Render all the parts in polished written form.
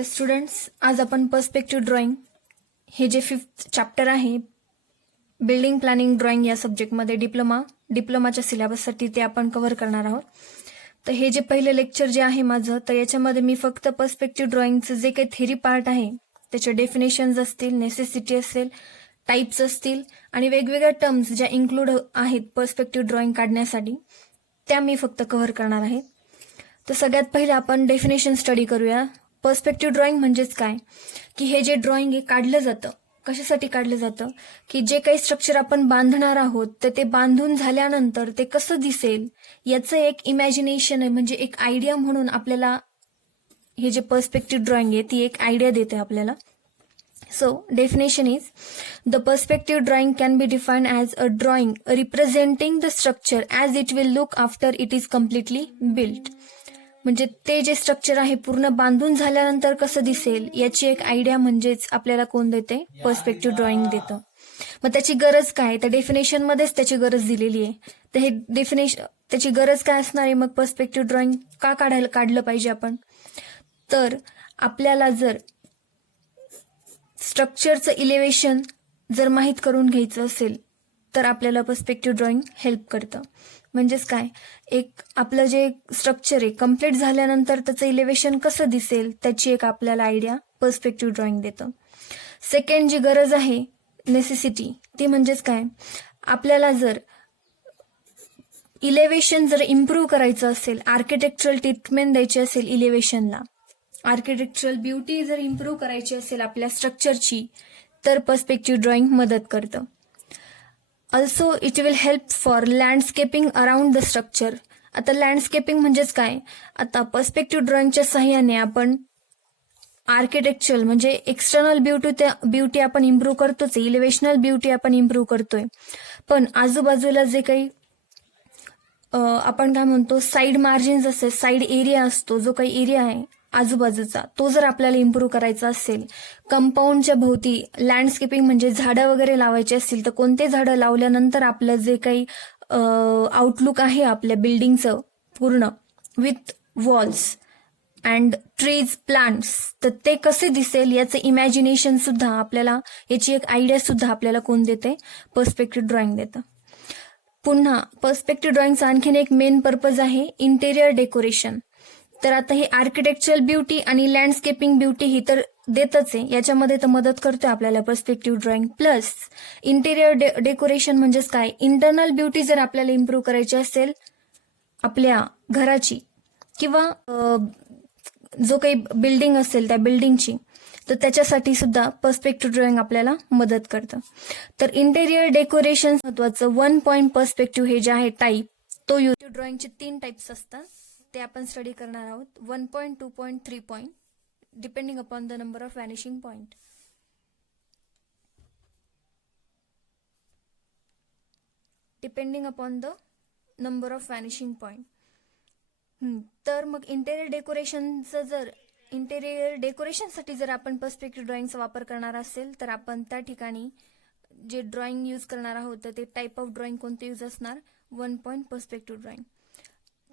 तर स्टुडंट्स, आज आपण पर्स्पेक्टिव्ह ड्रॉइंग हे जे 5th चॅप्टर आहे बिल्डिंग प्लॅनिंग ड्रॉइंग या सब्जेक्टमध्ये डिप्लोमाच्या सिलेबससाठी ते आपण कव्हर करणार आहोत. तर हे जे पहिलं लेक्चर जे आहे माझं, तर याच्यामध्ये मी फक्त पर्स्पेक्टिव्ह ड्रॉइंगचं जे काही थेरी पार्ट आहे त्याचे डेफिनेशन्स असतील, नेसेसिटी असेल, टाइप्स असतील आणि वेगवेगळ्या टर्म्स ज्या इन्क्लूड आहेत पर्स्पेक्टिव्ह ड्रॉइंग काढण्यासाठी त्या मी फक्त कव्हर करणार आहे. तर सगळ्यात पहिले आपण डेफिनेशन स्टडी करूया. पर्स्पेक्टिव्ह ड्रॉइंग म्हणजेच काय, की हे जे ड्रॉइंग आहे काढलं जातं, कशासाठी काढलं जातं, की जे काही स्ट्रक्चर आपण बांधणार आहोत तर ते बांधून झाल्यानंतर ते कसं दिसेल याचं एक इमॅजिनेशन आहे, म्हणजे एक आयडिया म्हणून आपल्याला हे जे पर्स्पेक्टिव्ह ड्रॉइंग आहे ती एक आयडिया देते आपल्याला. So, definition is, the perspective drawing can be defined as a drawing representing the structure as it will look after it is completely built. म्हणजे ते जे स्ट्रक्चर आहे पूर्ण बांधून झाल्यानंतर कसं दिसेल याची एक आयडिया म्हणजेच आपल्याला कोण देते, पर्स्पेक्टिव्ह ड्रॉइंग देतं. मग त्याची गरज काय, तर डेफिनेशन मध्येच त्याची गरज दिलेली आहे. तर हे डेफिनेशन त्याची गरज काय असणार आहे, मग पर्स्पेक्टिव्ह ड्रॉइंग का काढलं पाहिजे आपण, तर आपल्याला जर स्ट्रक्चरचं इलेव्हेशन जर माहीत करून घ्यायचं असेल तर आपल्याला पर्स्पेक्टिव्ह ड्रॉइंग हेल्प करतं. म्हणजेच काय, एक आपलं जे स्ट्रक्चर आहे कम्प्लीट झाल्यानंतर त्याचं इलेव्हेशन कसं दिसेल त्याची एक आपल्याला आयडिया पर्स्पेक्टिव्ह ड्रॉइंग देतं. सेकंड जी गरज आहे, नेसेसिटी, ती म्हणजेच काय, आपल्याला जर इलेव्हेशन जर इम्प्रूव्ह करायचं असेल, आर्किटेक्चरल ट्रीटमेंट द्यायची असेल इलेव्हेशनला, आर्किटेक्चरल ब्युटी जर इम्प्रूव्ह करायची असेल आपल्या स्ट्रक्चरची, तर पर्स्पेक्टिव्ह ड्रॉइंग मदत करतं. Also it will help for landscaping around the structure. आता लँडस्केपिंग म्हणजेच काय, आता पर्स्पेक्टिव्ह ड्रॉइंगच्या सहाय्याने आपण आर्किटेक्चरल म्हणजे एक्सटर्नल ब्युटी आपण इम्प्रूव्ह करतोच, इलेव्हेशनल ब्युटी आपण इम्प्रूव्ह करतोय, पण आजूबाजूला जे काही आपण काय म्हणतो साईड मार्जिन्स असते, साईड एरिया असतो, जो काही एरिया आहे आजूबाजूचा, तो जर आपल्याला इम्प्रूव्ह करायचा असेल, कंपाऊंडच्या भोवती लँडस्केपिंग म्हणजे झाडं वगैरे लावायची असतील तर कोणते झाडं लावल्यानंतर आपलं जे काही आउटलुक आहे आपल्या बिल्डिंगचं पूर्ण with walls and trees, plants, तर ते कसे दिसेल याचं इमॅजिनेशन सुद्धा आपल्याला, याची एक आयडिया सुद्धा आपल्याला कोण देते, पर्स्पेक्टिव्ह ड्रॉइंग देतं. पुन्हा पर्स्पेक्टिव्ह ड्रॉइंगचा आणखीन एक मेन पर्पज आहे इंटेरियर डेकोरेशन. तर आता हे आर्किटेक्चरल ब्युटी आणि लँडस्केपिंग ब्युटी ही तर देतच आहे, याच्यामध्ये तर मदत करतोय आपल्याला perspective drawing. Plus interior decoration म्हणजेच काय, इंटरनल ब्युटी जर आपल्याला इम्प्रूव्ह करायची असेल आपल्या घराची किंवा जो काही बिल्डिंग असेल त्या बिल्डिंगची, तर त्याच्यासाठी सुद्धा पर्स्पेक्टिव्ह ड्रॉइंग आपल्याला मदत करतं. तर इंटेरियर डेकोरेशन महत्वाचं 1 पॉइंट पर्स्पेक्टिव्ह हे जे आहे टाईप, तो ड्रॉइंगचे 3 टाइप्स असतात, ते आपण स्टडी करणार आहोत. 1 point, 2 point, 3 point, depending upon the number of vanishing point. Depending upon the number of vanishing point. तर मग इंटेरियर डेकोरेशनसाठी जर आपण पर्स्पेक्टिव्ह ड्रॉइंगचा वापर करणार असेल तर आपण त्या ठिकाणी जे ड्रॉइंग यूज करणार आहोत तर ते टाईप ऑफ ड्रॉइंग कोणते यूज असणार, 1 पॉइंट पर्स्पेक्टिव्ह ड्रॉइंग.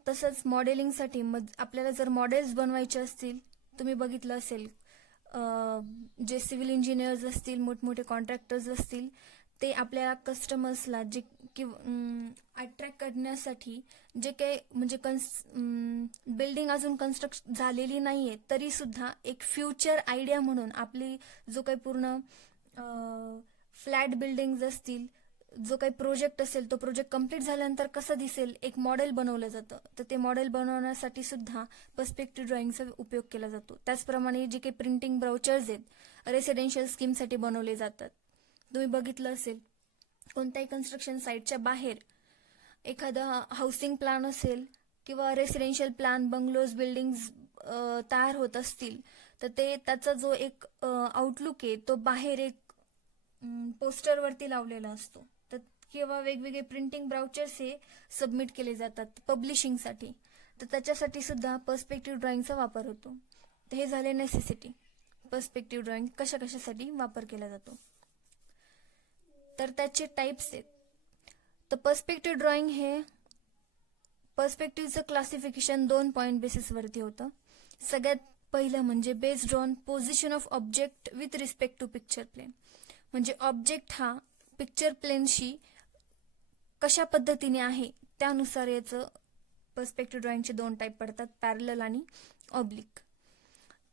तसंच मॉडेलिंगसाठी मग आपल्याला जर मॉडेल्स बनवायचे असतील, तुम्ही बघितलं असेल जे सिव्हिल इंजिनियर्स असतील, मोठमोठे कॉन्ट्रॅक्टर्स असतील, ते आपल्या कस्टमर्सला जे अट्रॅक्ट करण्यासाठी जे काही म्हणजे बिल्डिंग अजून कन्स्ट्रक्ट झालेली नाहीये तरी सुद्धा एक फ्युचर आयडिया म्हणून आपली जो काही पूर्ण फ्लॅट बिल्डिंग्स असतील, जो काही प्रोजेक्ट असेल, तो प्रोजेक्ट कम्प्लीट झाल्यानंतर कसं दिसेल एक मॉडेल बनवलं जातं. तर ते मॉडेल बनवण्यासाठी सुद्धा पर्स्पेक्टिव्ह ड्रॉइंगचा उपयोग केला जातो. त्याचप्रमाणे जे काही प्रिंटिंग ब्राउचर्स आहेत रेसिडेन्शियल स्कीमसाठी बनवले जातात. तुम्ही बघितलं असेल कोणत्याही कन्स्ट्रक्शन साईटच्या बाहेर एखादा हाऊसिंग प्लॅन असेल किंवा रेसिडेन्शियल प्लॅन, बंगलोज, बिल्डिंग्स तयार होत असतील तर ते त्याचा जो एक आउटलुक आहे तो बाहेर एक पोस्टरवरती लावलेला असतो, तर किंवा वेगवेगळे प्रिंटिंग ब्राउचर्स हे सबमिट केले जातात पब्लिशिंगसाठी, तर त्याच्यासाठी सुद्धा पर्स्पेक्टिव्ह ड्रॉइंगचा वापर होतो. तर हे झाले नेसेसिटी, पर्स्पेक्टिव्ह ड्रॉइंग कशासाठी वापर केला जातो. तर त्याचे टाइप्स आहेत. तर पर्स्पेक्टिव्ह ड्रॉइंग हे पर्स्पेक्टिव्हचं क्लासिफिकेशन 2 पॉइंट बेसिसवरती होतं. सगळ्यात पहिलं म्हणजे based on position of object with respect to picture plane. म्हणजे ऑब्जेक्ट हा पिक्चर प्लेनशी कशा पद्धतीने आहे त्यानुसार याचं पर्स्पेक्टिव्ह ड्रॉइंगचे दोन टाईप पडतात, पॅरलल आणि oblique.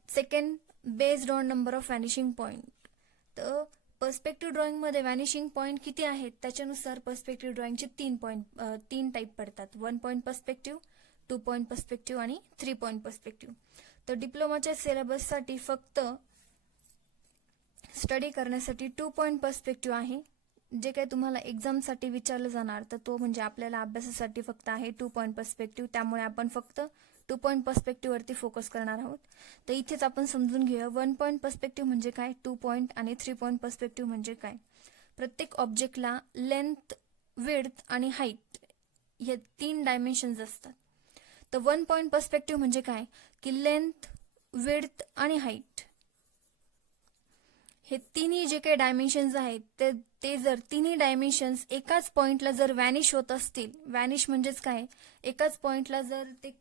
Second, based on number of vanishing point. तर पर्स्पेक्टिव्ह ड्रॉइंग मध्ये व्हॅनिशिंग पॉइंट किती आहेत त्याच्यानुसार पर्स्पेक्टिव्ह ड्रॉइंगचे तीन टाईप पडतात, 1 पॉइंट पर्स्पेक्टिव्ह, 2 पॉइंट पर्स्पेक्टिव्ह आणि 3 पॉइंट पर्स्पेक्टिव्ह. तर डिप्लोमाच्या सिलेबससाठी फक्त स्टडी करण्यासाठी 2 पॉइंट पर्स्पेक्टिव्ह आहे. जे काही तुम्हाला एक्झामसाठी विचारलं जाणार तर तो म्हणजे आपल्याला अभ्यासासाठी फक्त आहे 2 पॉइंट पर्स्पेक्टिव्ह. त्यामुळे आपण फक्त 2 पॉइंट पर्स्पेक्टिव्ह वरती फोकस करणार आहोत. तर इथेच आपण समजून घेऊया 1 पॉइंट पर्स्पेक्टिव्ह म्हणजे काय, 2 पॉइंट आणि 3 पॉइंट पर्स्पेक्टिव्ह म्हणजे काय. प्रत्येक ऑब्जेक्टला लेंथ, विड्थ आणि हाईट हे 3 डायमेन्शन्स असतात. तर 1 पॉइंट पर्स्पेक्टिव्ह म्हणजे काय की लेंथ, विड्थ आणि हाईट हे तिन्ही जे काही डायमेन्शन्स आहेत ते जर तिन्ही डायमेन्शन्स एकाच पॉइंटला जर व्हॅनिश होत असतील, व्हॅनिश म्हणजेच काय, एकाच पॉइंटला जर ते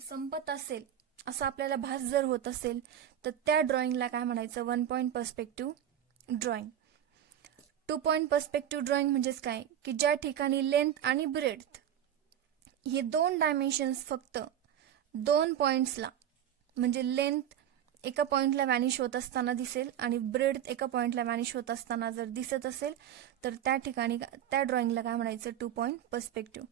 संपत असेल असं आपल्याला भास जर होत असेल तर त्या ड्रॉइंगला काय म्हणायचं, 1 point perspective drawing. 2 point perspective drawing म्हणजेच काय की ज्या ठिकाणी लेंथ आणि ब्रेड्थ हे 2 डायमेन्शन्स फक्त 2 पॉइंट्सला, म्हणजे लेंथ एका पॉइंटला व्हॅनिश होत असताना दिसेल आणि ब्रेड्थ एका पॉइंटला व्हॅनिश होत असताना जर दिसत असेल तर त्या ठिकाणी त्या ड्रॉइंगला काय म्हणायचं, 2 पॉइंट पर्स्पेक्टिव्ह.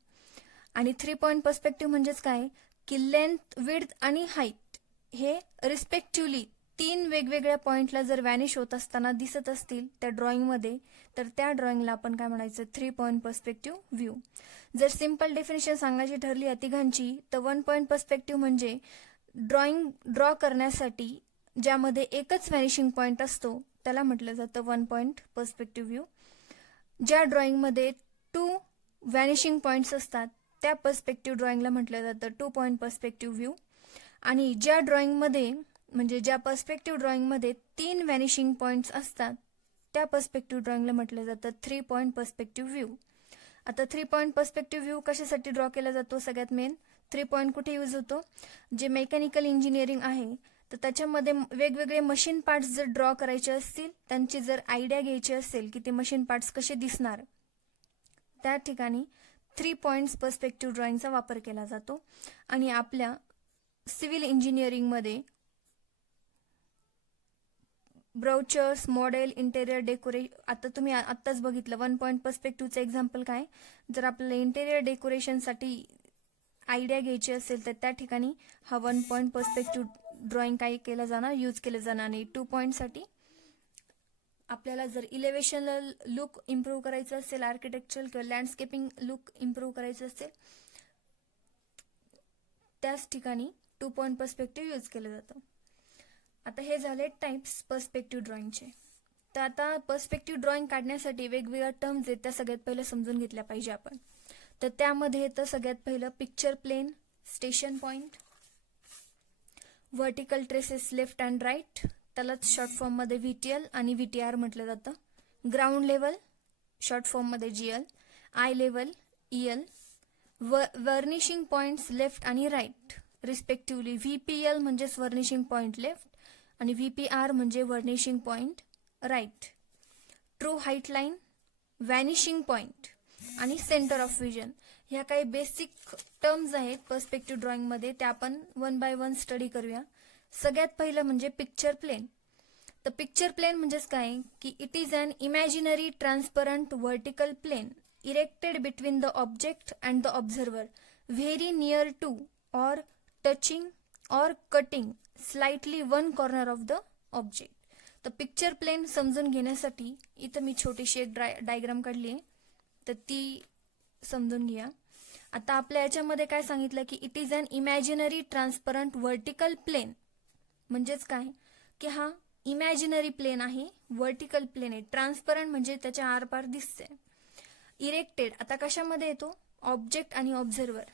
आणि 3 पॉइंट पर्स्पेक्टिव्ह म्हणजेच काय की लेंथ, विड्थ आणि हाईट हे रिस्पेक्टिव्हली 3 वेगवेगळ्या पॉइंटला जर व्हॅनिश होत असताना दिसत असतील त्या ड्रॉइंगमध्ये तर त्या ड्रॉइंगला आपण काय म्हणायचं, 3 पॉइंट पर्स्पेक्टिव्ह व्ह्यू. जर सिंपल डेफिनेशन सांगायची ठरली या तिघांची तर 1 पॉइंट पर्स्पेक्टिव्ह म्हणजे ड्रॉइंग ड्रॉ करण्यासाठी ज्यामध्ये एकच व्हॅनिशिंग पॉइंट असतो त्याला म्हटलं जातं 1 पॉइंट पर्स्पेक्टिव्ह व्ह्यू. ज्या ड्रॉइंगमध्ये 2 व्हॅनिशिंग पॉइंट्स असतात त्या पर्स्पेक्टिव्ह ड्रॉइंगला म्हटलं जातं 2 पॉइंट पर्स्पेक्टिव्ह व्ह्यू. आणि ज्या ड्रॉइंगमध्ये म्हणजे ज्या पर्स्पेक्टिव्ह ड्रॉइंगमध्ये 3 व्हॅनिशिंग पॉइंट्स असतात त्या पर्स्पेक्टिव्ह ड्रॉइंगला म्हटलं जातं 3 पॉइंट पर्स्पेक्टिव्ह व्ह्यू. आता 3 पॉइंट पर्स्पेक्टिव्ह व्ह्यू कशासाठी ड्रॉ केला जातो, सगळ्यात मेन 3 पॉइंट कुठे यूज होतो, जे मेकॅनिकल इंजिनिअरिंग आहे तर त्याच्यामध्ये वेगवेगळे मशीन पार्ट्स जर ड्रॉ करायचे असतील, त्यांची जर आयडिया घ्यायची असेल की ते मशीन पार्ट्स कसे दिसणार, त्या ठिकाणी 3 पॉइंट्स पर्स्पेक्टिव्ह ड्रॉइंगचा वापर केला जातो. आणि आपल्या सिव्हिल इंजिनिअरिंगमध्ये ब्राउचर्स, मॉडेल, इंटेरियर डेकोरेशन, आता तुम्ही आत्ताच बघितलं 1 पॉइंट पर्स्पेक्टिव्हचं एक्झाम्पल काय, जर आपल्याला इंटेरियर डेकोरेशनसाठी आयडिया घ्यायची असेल तर त्या ठिकाणी हा 1 पॉइंट पर्स्पेक्टिव्ह ड्रॉइंग काय केलं जाणार, यूज केलं जाणार नाही. 2 पॉइंटसाठी आपल्याला जर इलेव्हेशन लुक इम्प्रूव्ह करायचं असेल, आर्किटेक्चरल किंवा लँडस्केपिंग लुक इम्प्रूव्ह करायचं असेल त्याच ठिकाणी 2 पॉइंट पर्स्पेक्टिव्ह यूज केलं जातं. आता हे झाले टाइप्स पर्स्पेक्टिव्ह ड्रॉइंगचे. तर आता पर्स्पेक्टिव्ह ड्रॉइंग काढण्यासाठी वेगवेगळ्या टर्म्स आहेत त्या सगळ्यात पहिलं समजून घेतल्या पाहिजे आपण. तर त्यामध्ये येतं सगळ्यात पहिलं picture plane, station point, vertical traces left and right, त्यालाच शॉर्ट फॉर्म मध्ये VTL आणि VTR म्हटलं जातं. ग्राउंड लेवल शॉर्ट फॉर्म मध्ये GL, eye level EL, vanishing points left आणि राईट रिस्पेक्टिव्हली. VPL म्हणजे वर्निशिंग पॉइंट लेफ्ट आणि VPR म्हणजे vanishing point right. True height line, vanishing point आणि सेंटर ऑफ व्हिजन ह्या काही बेसिक टर्म्स आहेत perspective drawing मध्ये, त्या आपण 1 बाय 1 स्टडी करूया. सगळ्यात पहिलं म्हणजे पिक्चर प्लेन. तर पिक्चर प्लेन म्हणजेच काय की it is an imaginary transparent vertical plane erected between the object and the observer very near to or touching or cutting slightly one corner of the object. तर picture plane समजून घेण्यासाठी इथं मी छोटीशी एक diagram काढली आहे, तर ती समजून घ्या. आता आपल्या याच्यामध्ये काय सांगितलं की it is an imaginary transparent vertical plane म्हणजेच काय की हा इमॅजिनरी प्लेन आहे, व्हर्टिकल प्लेन आहे, ट्रान्सपरंट म्हणजे त्याच्या आरपार दिसते. इरेक्टेड आता कशामध्ये येतो, ऑब्जेक्ट आणि ऑब्झर्वर.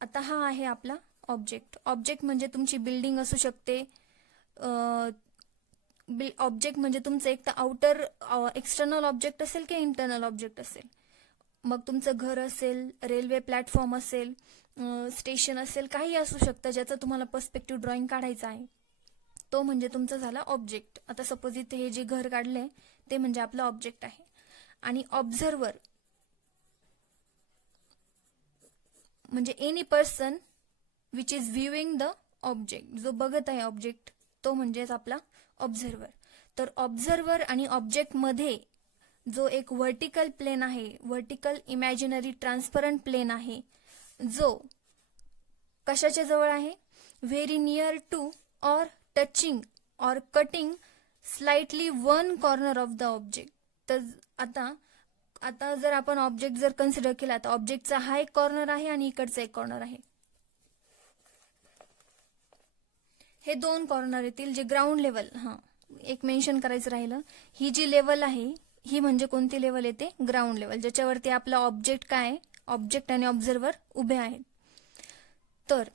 आता हा आहे आपला ऑब्जेक्ट. ऑब्जेक्ट म्हणजे तुमची बिल्डिंग असू शकते, ऑब्जेक्ट म्हणजे तुमचं एक तर आउटर एक्सटर्नल ऑब्जेक्ट असेल की इंटरनल ऑब्जेक्ट असेल. मग तुमचं घर असेल, रेल्वे प्लॅटफॉर्म असेल, स्टेशन असेल, काही असू शकतं ज्याचं तुम्हाला पर्स्पेक्टिव्ह ड्रॉइंग काढायचं आहे. तो म्हणजे तुमचा झाला ऑब्जेक्ट. आता सपोज इथे हे जे घर काढलंय ते म्हणजे आपलं ऑब्जेक्ट आहे. आणि ऑब्झर्वर म्हणजे any person which is viewing the object, जो बघत आहे ऑब्जेक्ट तो म्हणजेच आपला ऑब्झर्वर. तर ऑब्झर्वर आणि ऑब्जेक्ट मध्ये जो एक व्हर्टिकल प्लेन आहे, व्हर्टिकल इमॅजिनरी ट्रान्सपरंट प्लेन आहे, जो कशाच्या जवळ आहे, very near to or touching or cutting slightly one corner of the object. तर आता जर आपण ऑब्जेक्ट जर कन्सिडर केला तर ऑब्जेक्टचा हा एक कॉर्नर आहे आणि इकडचा एक कॉर्नर आहे. हे दोन कॉर्नर येतील जे ग्राउंड लेवल, एक मेन्शन करायचं राहिलं, ही जी लेवल आहे ही म्हणजे कोणती लेवल येते, ग्राउंड लेवल, ज्याच्यावरती आपला ऑब्जेक्ट काय, ऑब्जेक्ट आणि ऑब्झर्वर उभे आहेत. तर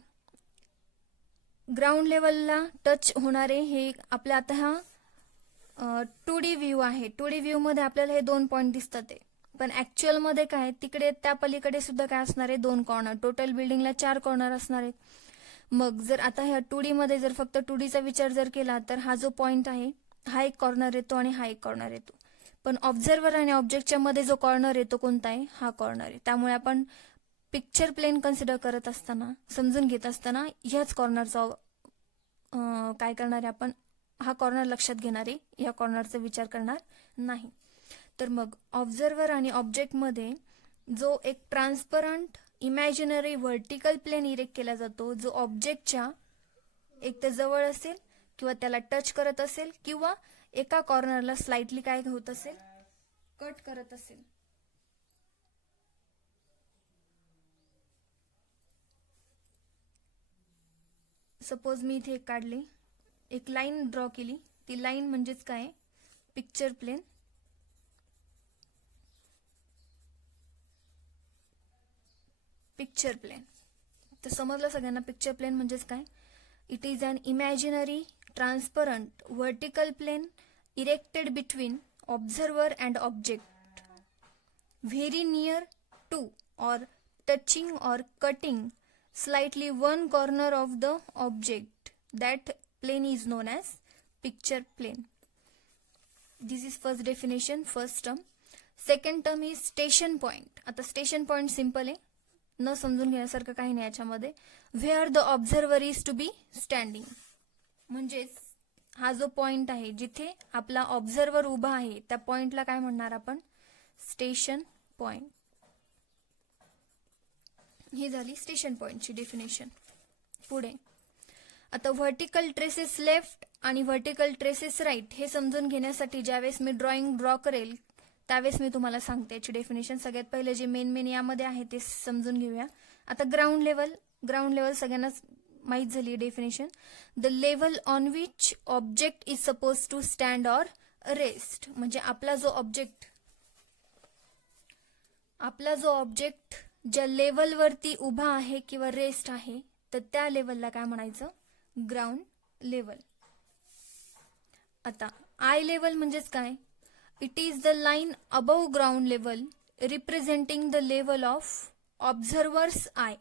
ग्राउंड लेवलला टच होणारे हे आपल्या आता हा 2D व्ह्यू आहे. 2D व्ह्यू मध्ये आपल्याला हे 2 पॉइंट दिसतात आहे, पण ऍक्च्युअल मध्ये काय, तिकडे त्या पलीकडे सुद्धा काय असणार आहे, 2 कॉर्नर. टोटल बिल्डिंगला 4 कॉर्नर असणार आहेत. मग जर आता ह्या 2D मध्ये जर फक्त 2D चा विचार जर केला तर हा जो पॉइंट आहे हा एक कॉर्नर येतो आणि हा एक कॉर्नर येतो. पण ऑब्झर्वर आणि ऑब्जेक्टच्या मध्ये जो कॉर्नर येतो कोणता आहे, हा कॉर्नर आहे. त्यामुळे आपण पिक्चर प्लेन कन्सिडर करत असताना, समजून घेत असताना ह्याच कॉर्नरचा काय करणार आहे आपण, हा कॉर्नर लक्षात घेणार आहे, या कॉर्नरचा विचार करणार नाही. तर मग ऑब्झर्वर आणि ऑब्जेक्ट मध्ये जो एक transparent imaginary vertical plane erect केला जातो, जो ऑब्जेक्टच्या एक तर जवळ असेल किंवा त्याला टच करत असेल किंवा एका कॉर्नरला स्लाइटली काय होत असेल, कट करत असेल. सपोज मी इथे काढली, एक लाईन ड्रॉ केली, ती लाईन म्हणजेच काय, पिक्चर प्लेन. पिक्चर प्लेन तर समजलं सगळ्यांना, पिक्चर प्लेन म्हणजेच काय, it is an imaginary transparent vertical plane erected between observer and object, very near to or touching or cutting slightly one corner of the object. That plane is known as picture plane. This is first definition, first term. Second term is station point. आता station point simple आहे, न समजून घेण्यासारखं काही नाही याच्यामध्ये. Where the observer is to be standing, म्हणजेच हा जो पॉइंट आहे जिथे आपला ऑब्झर्वर उभा आहे त्या पॉइंटला काय म्हणणार आपण, स्टेशन पॉइंट. ही झाली स्टेशन पॉइंटची डेफिनेशन. पुढे आता व्हर्टिकल ट्रेसेस लेफ्ट आणि व्हर्टिकल ट्रेसेस राईट हे समजून घेण्यासाठी ज्यावेळेस मी ड्रॉइंग ड्रॉ करेल त्यावेळेस मी तुम्हाला सांगते याची डेफिनेशन. सगळ्यात पहिले जे मेन यामध्ये आहे ते समजून घेऊया. आता ग्राउंड लेवल सगळ्यांनाच माहीत झाली definition. The level on which object is suppose to stand or rest, म्हणजे आपला जो ऑब्जेक्ट ज्या लेवलवरती उभा आहे किंवा रेस्ट आहे तर त्या लेवलला काय म्हणायचं, ग्राउंड लेवल. आता आय लेवल म्हणजेच काय, it is the line above ground level representing the level of observer's eye.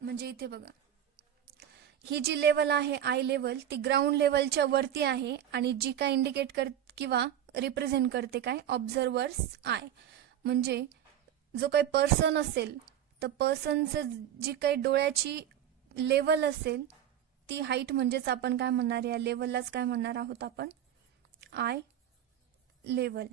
म्हणजे इथे बघा, ही जी लेवल आहे आय लेवल ती ग्राउंड लेवलच्या वरती आहे आणि जी काय इंडिकेट किंवा रिप्रेझेंट करते काय, ऑब्झर्वर्स आय. म्हणजे जो काही पर्सन असेल तर पर्सनचं जी काही डोळ्याची लेवल असेल ती हाईट म्हणजेच आपण काय म्हणणार, या लेवललाच काय म्हणणार आहोत आपण, आय लेवल.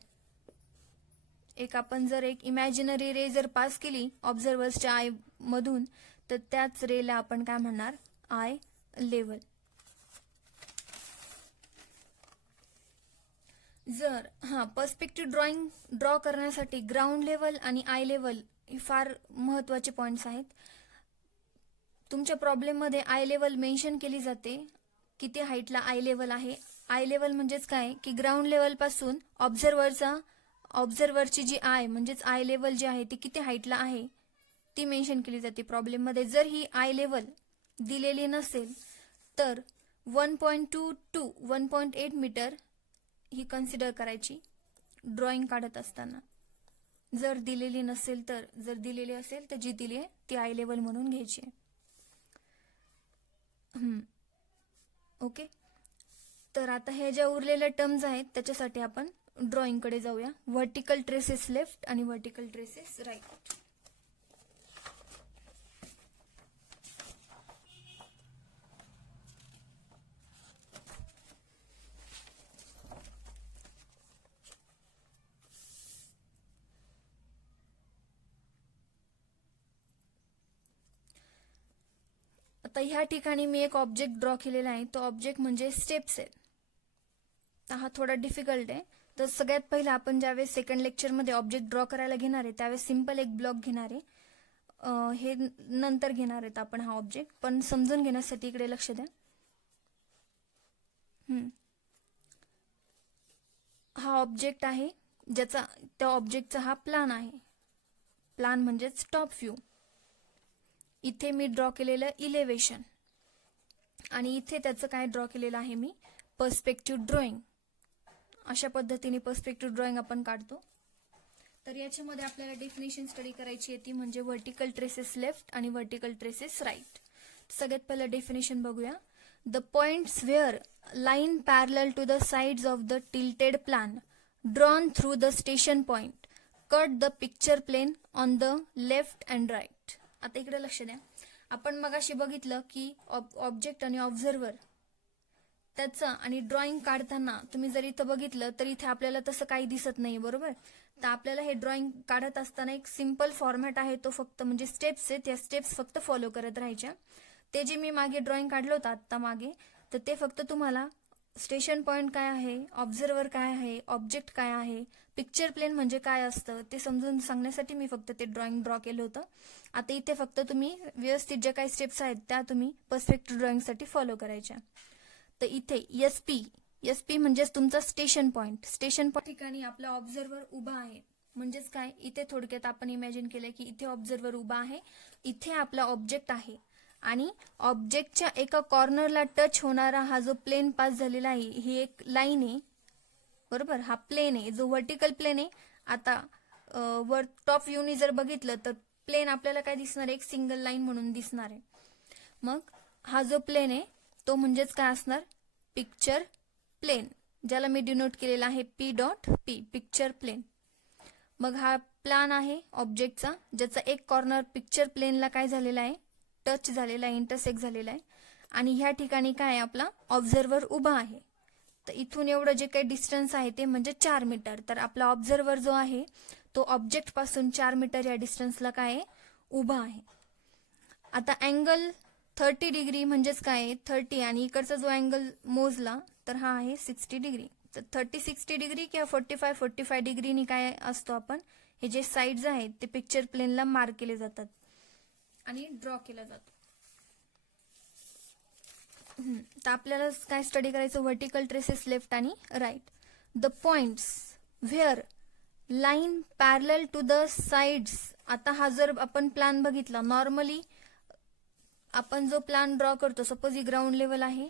आपण जर एक इमॅजिनरी रे जर पास केली ऑब्झर्वर्सच्या आय मधून तर त्याच रेला आपण काय म्हणणार, आय लेवल. जर पर्स्पेक्टिव्ह ड्रॉइंग ड्रॉ करण्यासाठी ग्राउंड लेवल आणि आय लेवल हे फार महत्वाचे पॉइंट्स आहेत. तुमच्या प्रॉब्लेम मध्ये आय लेवल मेन्शन केली जाते, किती हाईटला आय लेवल आहे. आय लेवल म्हणजेच काय की ग्राउंड लेवल पासून ऑब्झर्वरची जी आय म्हणजेच आय लेवल जी आहे ती किती हाईटला आहे ती मेन्शन केली जाते प्रॉब्लेम मध्ये. जर ही आय लेवल दिलेली नसेल तर 1.2 to 1.8 मीटर ही कन्सिडर करायची ड्रॉइंग काढत असताना. जर दिलेली नसेल तर, जर दिलेली असेल तर जी दिली आहे ती आय लेवल म्हणून घ्यायची आहे. ओके. तर आता हे ज्या उरलेल्या टर्म्स आहेत त्याच्यासाठी आपण ड्रॉइंगकडे जाऊया. व्हर्टिकल ट्रेसेस लेफ्ट आणि व्हर्टिकल ट्रेसेस राईट. आता ह्या ठिकाणी मी एक ऑब्जेक्ट ड्रॉ केलेला आहे. तो ऑब्जेक्ट म्हणजे स्टेप्स आहे. हा थोडा डिफिकल्ट आहे. तर सगळ्यात पहिला आपण ज्यावेळेस सेकंड लेक्चरमध्ये ऑब्जेक्ट ड्रॉ करायला घेणार आहे त्यावेळेस सिंपल एक ब्लॉक घेणार आहे. हे नंतर घेणार आहेत आपण हा ऑब्जेक्ट, पण समजून घेण्यासाठी इकडे लक्ष द्या. हा ऑब्जेक्ट आहे ज्याचा, त्या ऑब्जेक्टचा हा प्लान आहे. प्लान म्हणजेच टॉप व्ह्यू. इथे मी ड्रॉ केलेलं इलेव्हेशन आणि इथे त्याचं काय ड्रॉ केलेलं आहे मी, पर्स्पेक्टिव्ह ड्रॉइंग. अशा पद्धतीने पर्स्पेक्टिव्ह ड्रॉइंग आपण काढतो. तर याच्यामध्ये आपल्याला डेफिनेशन स्टडी करायची आहे ती म्हणजे व्हर्टिकल ट्रेसेस लेफ्ट आणि व्हर्टिकल ट्रेसेस राईट. सगळ्यात पहिलं डेफिनेशन बघूया. The points where line parallel to the sides of the tilted plan drawn through the station point cut the picture plane on the left and right. आता इकडे लक्ष द्या. आपण मगाशी बघितलं की ऑब्जेक्ट आणि ऑब्झर्वर त्याचं आणि ड्रॉइंग काढताना तुम्ही जर इथं बघितलं तर इथे आपल्याला तसं काही दिसत नाही, बरोबर. तर आपल्याला हे ड्रॉइंग काढत असताना एक सिंपल फॉर्मॅट आहे, तो फक्त म्हणजे स्टेप्स आहेत, त्या स्टेप्स फक्त फॉलो करत राहायच्या. ते जे मी मागे ड्रॉइंग काढलं होतं आत्ता मागे, तर ते फक्त तुम्हाला स्टेशन पॉइंट काय आहे, ऑब्झर्वर काय आहे, ऑब्जेक्ट काय आहे, पिक्चर प्लेन म्हणजे काय असतं ते समजून सांगण्यासाठी मी फक्त ते ड्रॉइंग ड्रॉ केलं होतं. आता इथे फक्त तुम्ही व्यवस्थित ज्या काही स्टेप्स आहेत त्या तुम्ही पर्स्पेक्टिव्ह ड्रॉइंगसाठी फॉलो करायच्या. तर इथे एसपी म्हणजेच तुमचा स्टेशन पॉइंट. स्टेशन पॉइंट ठिकाणी आपला ऑब्झर्वर उभा आहे. म्हणजेच काय, इथे थोडक्यात आपण इमॅजिन केलंय की इथे ऑब्झर्वर उभा आहे, इथे आपला ऑब्जेक्ट आहे आणि ऑब्जेक्टच्या एका कॉर्नरला टच होणारा हा जो प्लेन पास झालेला आहे ही एक लाईन आहे, बरोबर. हा प्लेन आहे जो व्हर्टिकल प्लेन आहे. आता वर टॉप व्ह्यूनी जर बघितलं तर प्लेन आपल्याला काय दिसणार, एक सिंगल लाईन म्हणून दिसणार आहे. मग हा जो प्लेन आहे तो म्हणजेच काय असणार, पिक्चर प्लेन, ज्याला मी डिनोट केलेला आहे P.P, पिक्चर प्लेन. मग हा प्लान आहे ऑब्जेक्टचा ज्याचा एक कॉर्नर पिक्चर प्लेनला काय झालेला आहे, टच झालेला आहे, इंटरसेक्ट झालेला आहे. आणि ह्या ठिकाणी काय आपला ऑब्झर्वर उभा आहे. तर इथून एवढं जे काही डिस्टन्स आहे ते म्हणजे 4 मीटर. तर आपला ऑब्झर्वर जो आहे तो ऑब्जेक्ट पासून 4 मीटर या डिस्टन्सला काय उभा आहे. आता अँगल 30 डिग्री म्हणजेच काय 30 आणि इकडचा जो अँगल मोजला तर हा आहे 60 डिग्री. तर 30-60 डिग्री किंवा 45-45 डिग्रीनी काय असतो आपण, हे जे साइड्स आहेत ते पिक्चर प्लेनला मार्क केले जातात आणि ड्रॉ केला जातो. तर आपल्याला काय स्टडी करायचं, व्हर्टिकल ट्रेसेस लेफ्ट आणि right. The points where line parallel to the sides. आता हा जर आपण प्लॅन बघितला, नॉर्मली आपण जो प्लॅन ड्रॉ करतो, सपोज ही ग्राउंड लेवल आहे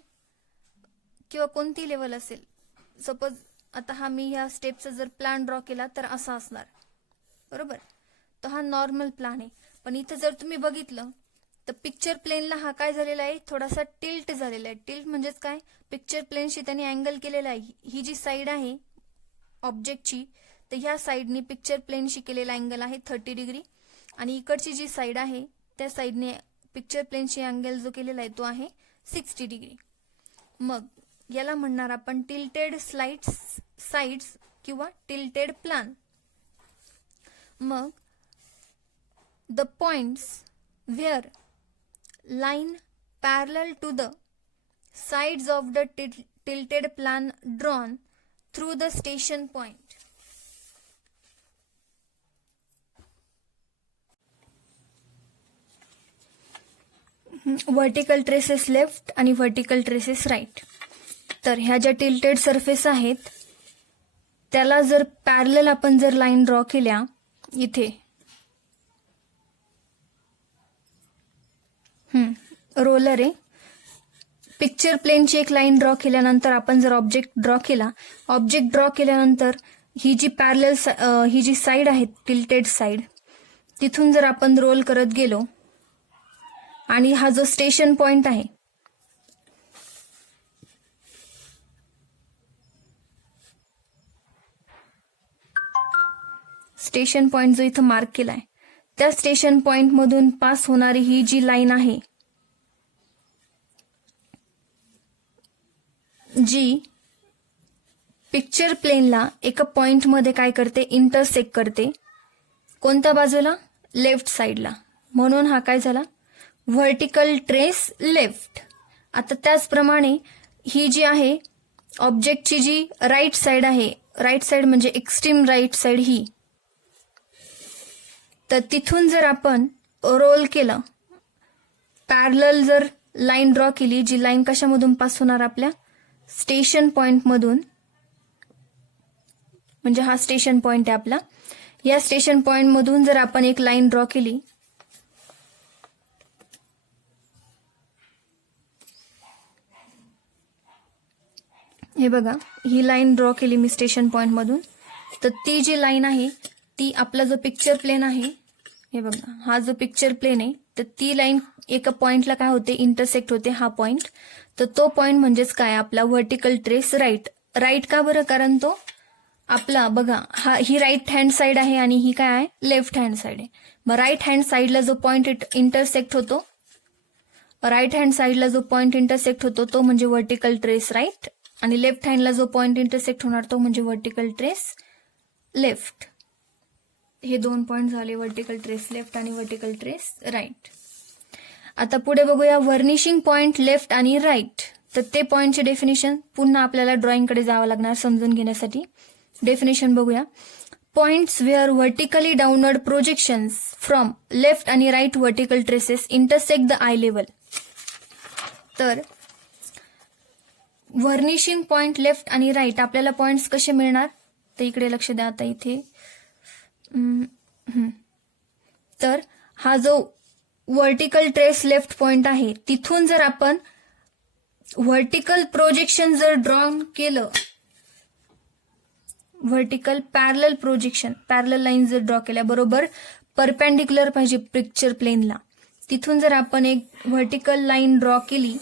किंवा कोणती लेवल असेल, सपोज आता हा मी ह्या स्टेपचा जर प्लॅन ड्रॉ केला तर असा असणार, बरोबर. तर हा नॉर्मल प्लॅन आहे. पण इथं जर तुम्ही बघितलं तर पिक्चर प्लेनला हा काय झालेला आहे, थोडासा टिल्ट झालेला आहे. टिल्ट म्हणजेच काय, पिक्चर प्लेनशी त्यांनी अँगल केलेला आहे. ही जी साइड आहे ऑब्जेक्टची, तर ह्या साइडनी पिक्चर प्लेनशी केलेला अँगल आहे 30 डिग्री आणि इकडची जी साइड आहे त्या साइडने पिक्चर प्लेनशी अँगल जो केलेला आहे तो आहे 60 डिग्री. मग याला म्हणणार आपण टिल्टेड साइड्स किंवा टिल्टेड प्लॅन. मग the points where line parallel to the sides of the tilted plan drawn through the station point. Vertical traces left आणि वर्टिकल ट्रेसेस राईट. तर ह्या ज्या टिल्टेड सरफेस आहेत त्याला जर पॅरलल आपण जर लाईन ड्रॉ केल्या, इथे रोलर आहे, पिक्चर प्लेनची एक लाईन ड्रॉ केल्यानंतर आपण जर ऑब्जेक्ट ड्रॉ केल्यानंतर ही जी साइड आहे टिल्टेड साइड, तिथून जर आपण रोल करत गेलो आणि हा जो स्टेशन पॉइंट आहे स्टेशन पॉइंट जो इथं मार्क केलाय, त्या स्टेशन पॉइंट मधून पास होणारी ही जी लाईन आहे, जी पिक्चर प्लेनला एका पॉइंट मध्ये काय करते, इंटरसेक्ट करते. कोणत्या बाजूला? लेफ्ट साइडला. म्हणून हा काय झाला, व्हर्टिकल ट्रेस लेफ्ट. आता त्याचप्रमाणे ही जी आहे ऑब्जेक्टची जी राईट साइड आहे, राईट साइड म्हणजे एक्स्ट्रीम राईट साइड ही, तर तिथून जर आपण रोल केलं, पॅरलल जर लाईन ड्रॉ केली, जी लाईन कशामधून पास होणार, आपल्या स्टेशन पॉइंट मधून, म्हणजे हा स्टेशन पॉइंट आहे आपला, या स्टेशन पॉइंट मधून जर आपण एक लाईन ड्रॉ केली, हे बघा ही लाईन ड्रॉ केली मी स्टेशन पॉइंट मधून, तर ती जी लाईन आहे ती आपला जो पिक्चर प्लेन आहे, हे बघा हा जो पिक्चर प्लेन आहे, तर ती लाईन एका पॉइंटला काय होते, इंटरसेक्ट होते, हा पॉइंट. तर तो पॉइंट म्हणजेच काय, आपला व्हर्टिकल ट्रेस राईट. राईट का बरं? कारण तो आपला बघा ही राईट हँड साइड आहे आणि ही काय आहे, लेफ्ट हँड साइड आहे. मग राईट हँड साइडला जो पॉइंट इंटरसेक्ट होतो, राईट हँड साइडला जो पॉइंट इंटरसेक्ट होतो तो म्हणजे व्हर्टिकल ट्रेस राईट, आणि लेफ्ट हँडला जो पॉइंट इंटरसेक्ट होणार तो म्हणजे व्हर्टिकल ट्रेस लेफ्ट. हे दोन पॉइंट झाले, व्हर्टिकल ट्रेस लेफ्ट आणि व्हर्टिकल ट्रेस राईट. आता पुढे बघूया व्हर्निशिंग पॉइंट लेफ्ट आणि राईट. तर ते पॉइंटचे डेफिनेशन पुन्हा आपल्याला ड्रॉइंगकडे जावं लागणार समजून घेण्यासाठी. डेफिनेशन बघूया. Points where vertically downward projections from left आणि right vertical traces intersect the eye level. तर व्हर्निशिंग पॉइंट लेफ्ट आणि राईट आपल्याला पॉइंट्स कसे मिळणार, तर इकडे लक्ष द्या. आता इथे तर हा जो व्हर्टिकल ट्रेस लेफ्ट पॉइंट आहे, तिथून जर आपण व्हर्टिकल प्रोजेक्शन जर ड्रॉ केलं, vertical parallel projection, parallel line जर ड्रॉ केल्या, बरोबर परपेंडिक्युलर पाहिजे पिक्चर प्लेनला, तिथून जर आपण एक व्हर्टिकल लाईन ड्रॉ केली,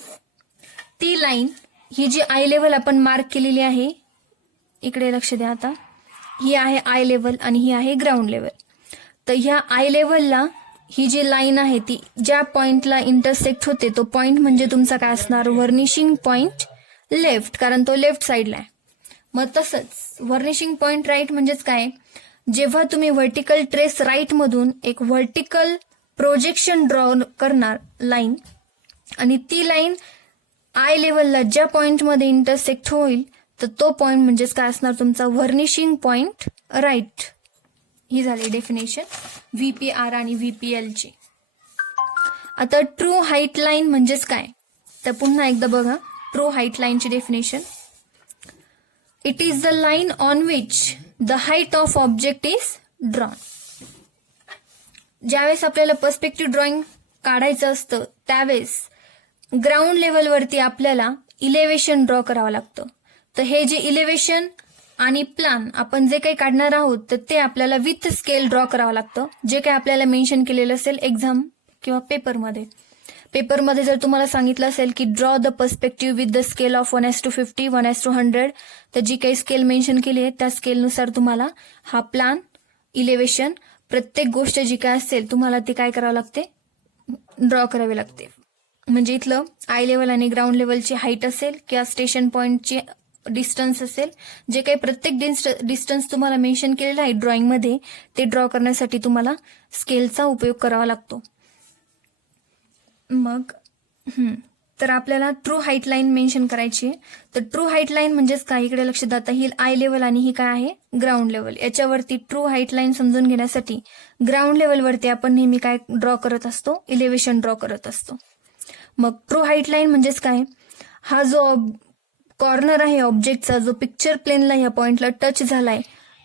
ती लाईन ही जी आय लेवल आपण मार्क केलेली आहे, इकडे लक्ष द्या. आता ही आहे आय लेवल आणि ही आहे ग्राउंड लेवल. तर ह्या आय लेवलला ही जी लाईन आहे ती ज्या पॉइंटला इंटरसेक्ट होते, तो पॉइंट म्हणजे तुमचा काय असणार, व्हर्निशिंग पॉइंट लेफ्ट, कारण तो लेफ्ट साइडला आहे. मग तसंच व्हर्निशिंग पॉइंट राईट म्हणजेच काय, जेव्हा तुम्ही व्हर्टिकल ट्रेस राईट मधून एक व्हर्टिकल प्रोजेक्शन ड्रॉ करणार लाईन, आणि ती लाईन आय लेवलला ज्या पॉइंटमध्ये इंटरसेक्ट होईल, तर तो पॉइंट म्हणजेच काय असणार, तुमचा व्हर्निशिंग पॉइंट राईट. ही झाली डेफिनेशन व्हीपीआर आणि व्हीपीएल ची. आता ट्रू हाईट लाईन म्हणजेच काय, तर पुन्हा एकदा बघा ट्रू हाईट लाईनची definition. It is the line on which the height of object is drawn. ज्यावेळेस आपल्याला पर्स्पेक्टिव्ह ड्रॉइंग काढायचं असतं, त्यावेळेस ग्राउंड लेवलवरती आपल्याला इलेव्हेशन ड्रॉ करावं लागतं. तर हे जे इलेव्हेशन आणि प्लान आपण जे काही काढणार आहोत, तर ते आपल्याला विथ स्केल ड्रॉ करावं लागतं, जे काही आपल्याला मेन्शन केलेलं असेल एक्झाम किंवा पेपरमध्ये. पेपरमध्ये जर तुम्हाला सांगितलं असेल की draw the perspective with the scale of 1:50, 1:100, तर जी काही स्केल मेन्शन केली आहे त्या स्केलनुसार तुम्हाला हा प्लान, इलेव्हेशन, प्रत्येक गोष्ट जी काय असेल तुम्हाला ती काय करावं लागते, ड्रॉ करावी लागते. म्हणजे इथलं आय लेवल आणि ग्राउंड लेवलची हाईट असेल किंवा स्टेशन पॉइंटची डिस्टन्स असेल, जे काही प्रत्येक डिस्टन्स तुम्हाला मेन्शन केलेलं आहे ड्रॉइंगमध्ये, ते ड्रॉ करण्यासाठी तुम्हाला स्केलचा उपयोग करावा लागतो. मग तर आपल्याला ट्रू हाईट लाईन मेन्शन करायची आहे. तर ट्रू हाईट लाईन म्हणजेच काय, इकडे लक्ष द्या. ही आय लेवल आणि ही काय आहे, ग्राउंड लेवल. याच्यावरती ट्रू हाईट लाईन समजून घेण्यासाठी ग्राउंड लेवलवरती आपण नेहमी काय ड्रॉ करत असतो, इलेव्हेशन ड्रॉ करत असतो. मग ट्रू हाईट लाईन म्हणजेच काय, हा जो कॉर्नर आहे ऑब्जेक्टचा, जो पिक्चर प्लेनला ह्या पॉइंटला टच झालाय,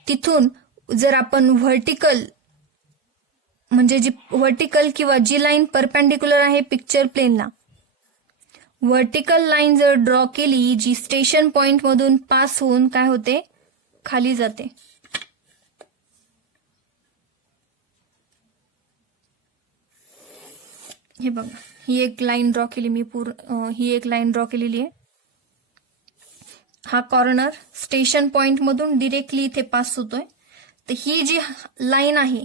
तिथून जर आपण व्हर्टिकल म्हणजे जी व्हर्टिकल किंवा जी लाईन परपेंडिक्युलर आहे पिक्चर प्लेनला, व्हर्टिकल लाईन जर ड्रॉ केली, जी स्टेशन पॉइंट मधून पास होऊन काय होते, खाली जाते. हे बघा, ही एक लाईन ड्रॉ केली मी ही एक लाईन ड्रॉ केलेली आहे. हा कॉर्नर स्टेशन पॉइंट मधून डिरेक्टली इथे पास होतोय. तर ही जी लाईन आहे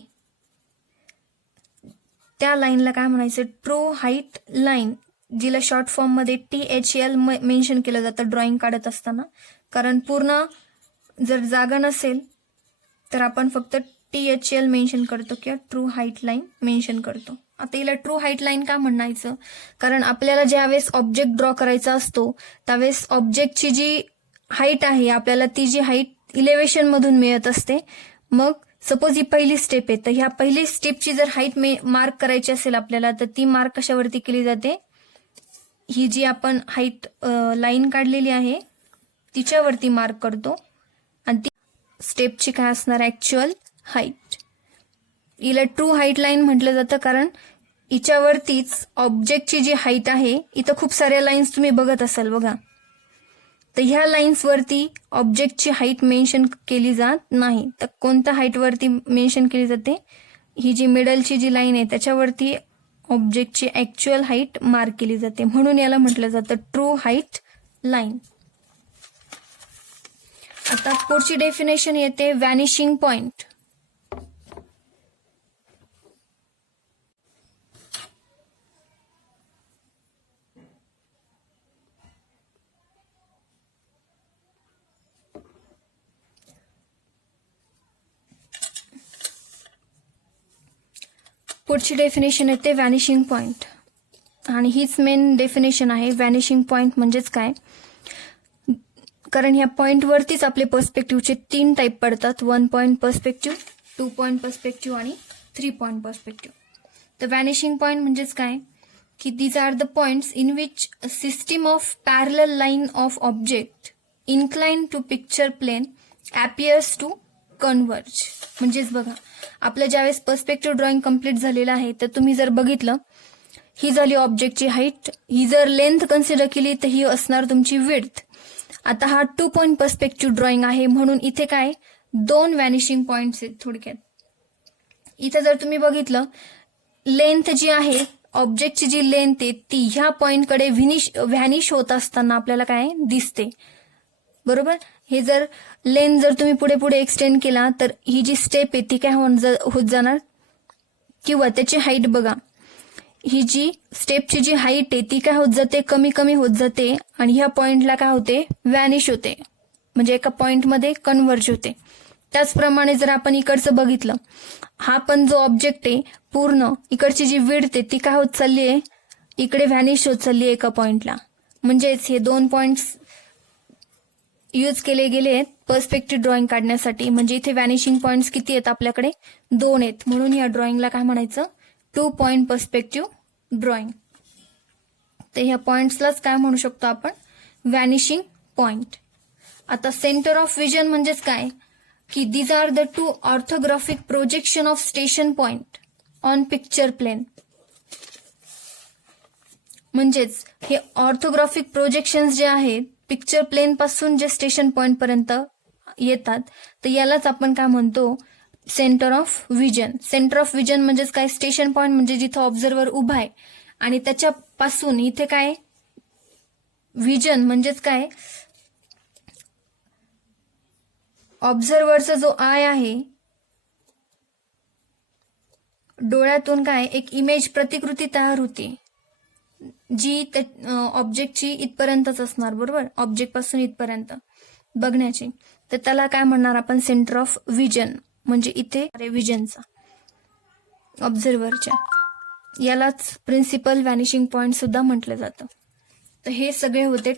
त्या लाईनला काय म्हणायचं, ट्रू हाईट लाईन, जिला शॉर्ट फॉर्म मध्ये THL मेन्शन केलं जातं ड्रॉइंग काढत असताना. कारण पूर्ण जर जागा नसेल तर आपण फक्त THL मेन्शन करतो किंवा ट्रू हाईट लाईन मेन्शन करतो. आता हिला ट्रू हाईट लाईन का म्हणायचं, कारण आपल्याला ज्यावेळेस ऑब्जेक्ट ड्रॉ करायचा असतो त्यावेळेस ऑब्जेक्टची जी हाईट आहे आपल्याला ती जी हाईट इलेव्हेशन मधून मिळत असते. मग सपोज ही पहिली स्टेप आहे, तर ह्या पहिली स्टेपची जर हाईट मार्क करायची असेल आपल्याला, तर ती मार्क कशावरती केली जाते, ही जी आपण हाईट लाईन काढलेली आहे तिच्यावरती मार्क करतो. आणि ती स्टेपची काय असणार, ऍक्च्युअल हाईट. हिला ट्रू हाईट लाईन म्हटलं जातं कारण हिच्यावरतीच ऑब्जेक्टची जी हाईट आहे, इथं खूप साऱ्या लाईन्स तुम्ही बघत असाल बघा, तर ह्या लाईन्स वरती ऑब्जेक्टची हाईट मेन्शन केली जात नाही. तर कोणत्या हाईट वरती मेन्शन केली जाते, ही जी मिडलची जी लाईन आहे त्याच्यावरती ऑब्जेक्टची ऍक्च्युअल हाईट मार्क केली जाते, म्हणून याला म्हटलं जातं ट्रू हाईट लाईन. आता पुढची डेफिनेशन येते व्हॅनिशिंग पॉइंट. पुढची डेफिनेशन येते व्हॅनिशिंग पॉइंट, आणि हीच मेन डेफिनेशन आहे. व्हॅनिशिंग पॉइंट म्हणजेच काय, कारण ह्या पॉइंट वरतीच आपले पर्स्पेक्टिव्हचे 3 टाईप पडतात, 1 पॉइंट पर्स्पेक्टिव्ह, 2 पॉइंट पर्स्पेक्टिव्ह आणि 3 पॉइंट पर्स्पेक्टिव्ह. तर व्हॅनिशिंग पॉइंट म्हणजेच काय की these are the points in which a system of parallel line of object incline to picture plane appears to converge. म्हणजेच बघा, आपलं ज्यावेळेस पर्स्पेक्टिव्ह ड्रॉइंग कम्प्लीट झालेलं आहे, तर तुम्ही जर बघितलं, ही झाली ऑब्जेक्टची हाईट, ही जर लेंथ कन्सिडर केली तर ही असणार तुमची विड्थ. आता हा 2 पॉइंट पर्स्पेक्टिव्ह ड्रॉइंग आहे, म्हणून इथे काय 2 व्हॅनिशिंग पॉइंट्स आहेत. थोडक्यात इथे जर तुम्ही बघितलं, लेंथ जी आहे, ऑब्जेक्टची जी लेंथ आहे ती ह्या पॉइंटकडे व्हॅनिश होत असताना आपल्याला काय दिसते, बरोबर. हे जर लेंथ जर तुम्ही पुढे पुढे एक्सटेंड केला तर ही जी स्टेप आहे ती काय होत जाणार, किंवा त्याची हाईट बघा, ही जी स्टेपची जी हाईट आहे ती काय होत जाते, कमी कमी होत जाते, आणि ह्या पॉइंटला काय होते, व्हॅनिश होते, म्हणजे एका पॉइंटमध्ये कन्वर्ज होते. त्याचप्रमाणे जर आपण इकडचं बघितलं, हा पण जो ऑब्जेक्ट आहे पूर्ण इकडची जी विड्थ आहे ती काय होत चालली आहे, इकडे व्हॅनिश होत चालली आहे एका पॉइंटला. म्हणजेच हे 2 पॉइंट्स यूज केले गेले आहेत पर्स्पेक्टिव्ह ड्रॉइंग काढण्यासाठी. म्हणजे इथे व्हॅनिशिंग पॉइंट्स किती आहेत आपल्याकडे, 2 आहेत, म्हणून या ड्रॉइंगला काय म्हणायचं, 2 पॉइंट पर्स्पेक्टिव्ह ड्रॉइंग. तर ह्या पॉइंट्सलाच काय म्हणू शकतो आपण, व्हॅनिशिंग पॉइंट. आता सेंटर ऑफ विजन म्हणजेच काय की these are the 2 orthographic projection of station point on picture plane. म्हणजेच हे ऑर्थोग्राफिक प्रोजेक्शन्स जे आहेत पिक्चर प्लेन पासून जे स्टेशन पॉइंट पर्यंत येतात, तर यालाच आपण काय म्हणतो, centre of vision. Centre of vision म्हणजेच काय, स्टेशन पॉइंट म्हणजे जिथं ऑब्झर्वर उभा आहे आणि त्याच्यापासून इथे काय, विजन म्हणजेच काय, ऑब्झर्वरचा जो आय आहे, डोळ्यातून काय एक इमेज प्रतिकृती तयार होते जी ऑब्जेक्टची इथपर्यंतच असणार, बरोबर, ऑब्जेक्ट पासून इथपर्यंत बघण्याची. तर त्याला काय म्हणणार आपण, सेंटर ऑफ विजन. म्हणजे इथे विजनचा ऑब्झर्वरच्या, यालाच प्रिन्सिपल व्हॅनिशिंग पॉइंट सुद्धा म्हटलं जातं. तर हे सगळे होते